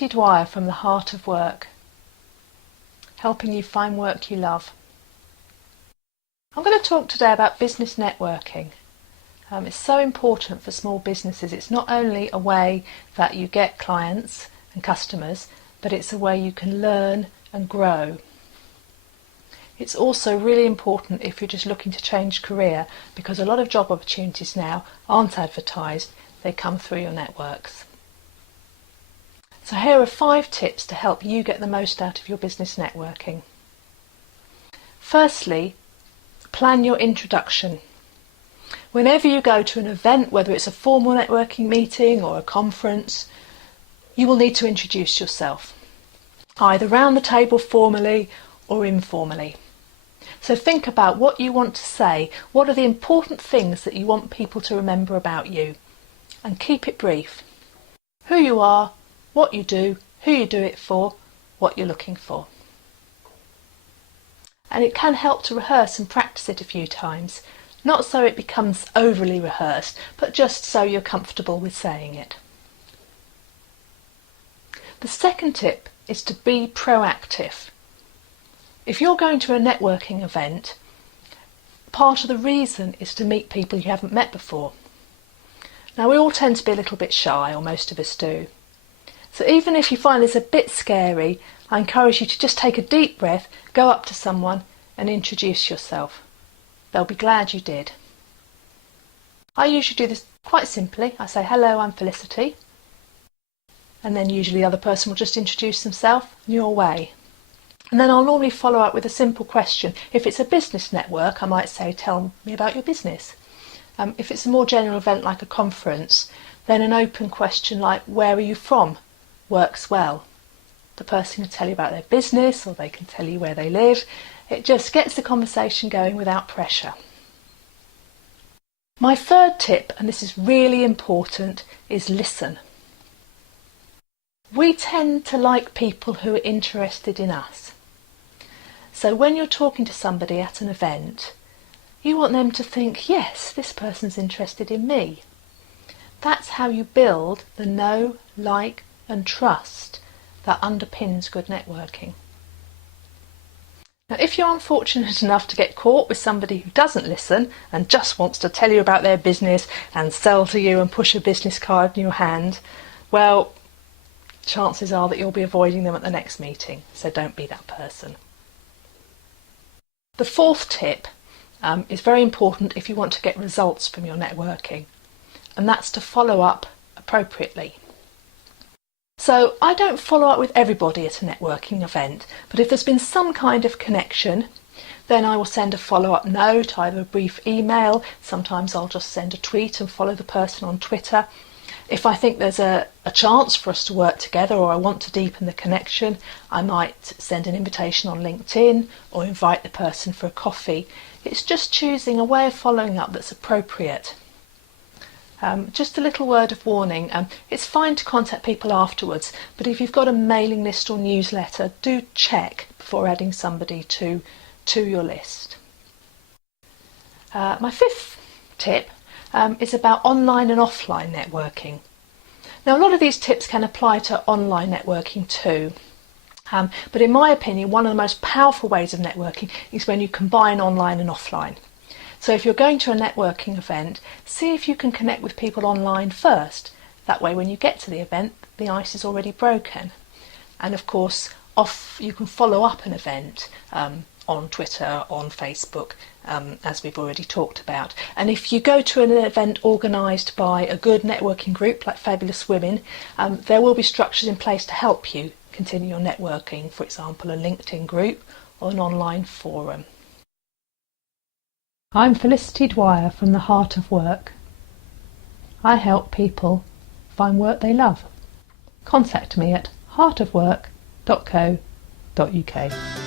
Felicity Dwyer from the Heart of Work, helping you find work you love. I'm going to talk today about business networking. It's so important for small businesses. It's not only a way that you get clients and customers, but it's a way you can learn and grow. It's also really important if you're just looking to change career, because a lot of job opportunities now aren't advertised, they come through your networks. So here are 5 tips to help you get the most out of your business networking. Firstly, plan your introduction. Whenever you go to an event, whether it's a formal networking meeting or a conference, you will need to introduce yourself, either round the table formally or informally. So think about what you want to say, what are the important things that you want people to remember about you, and keep it brief. Who you are, what you do, who you do it for, what you're looking for. And it can help to rehearse and practice it a few times, not so it becomes overly rehearsed, but just so you're comfortable with saying it. The second tip is to be proactive. If you're going to a networking event, part of the reason is to meet people you haven't met before. Now, we all tend to be a little bit shy, or most of us do. So even if you find this a bit scary, I encourage you to just take a deep breath, go up to someone and introduce yourself. They'll be glad you did. I usually do this quite simply. I say, "Hello, I'm Felicity." And then usually the other person will just introduce themselves and you're away. And then I'll normally follow up with a simple question. If it's a business network, I might say, "Tell me about your business." If it's a more general event like a conference, then an open question like, "Where are you from?" works well. The person can tell you about their business, or they can tell you where they live. It just gets the conversation going without pressure. My third tip, and this is really important, is listen. We tend to like people who are interested in us. So when you're talking to somebody at an event, you want them to think, yes, this person's interested in me. That's how you build the know, like and trust that underpins good networking. Now, if you're unfortunate enough to get caught with somebody who doesn't listen and just wants to tell you about their business and sell to you and push a business card in your hand, well, chances are that you'll be avoiding them at the next meeting, so don't be that person. The fourth tip is very important if you want to get results from your networking, and that's to follow up appropriately. So I don't follow up with everybody at a networking event, but if there's been some kind of connection, then I will send a follow-up note, either a brief email. Sometimes I'll just send a tweet and follow the person on Twitter. If I think there's a chance for us to work together, or I want to deepen the connection, I might send an invitation on LinkedIn or invite the person for a coffee. It's just choosing a way of following up that's appropriate. Just a little word of warning, it's fine to contact people afterwards, but if you've got a mailing list or newsletter, do check before adding somebody to your list. My fifth tip is about online and offline networking. Now, a lot of these tips can apply to online networking too, but in my opinion, one of the most powerful ways of networking is when you combine online and offline. So if you're going to a networking event, see if you can connect with people online first. That way when you get to the event, the ice is already broken. And of course, you can follow up an event on Twitter, on Facebook, as we've already talked about. And if you go to an event organised by a good networking group like Fabulous Women, there will be structures in place to help you continue your networking, for example, a LinkedIn group or an online forum. I'm Felicity Dwyer from the Heart of Work. I help people find work they love. Contact me at heartofwork.co.uk.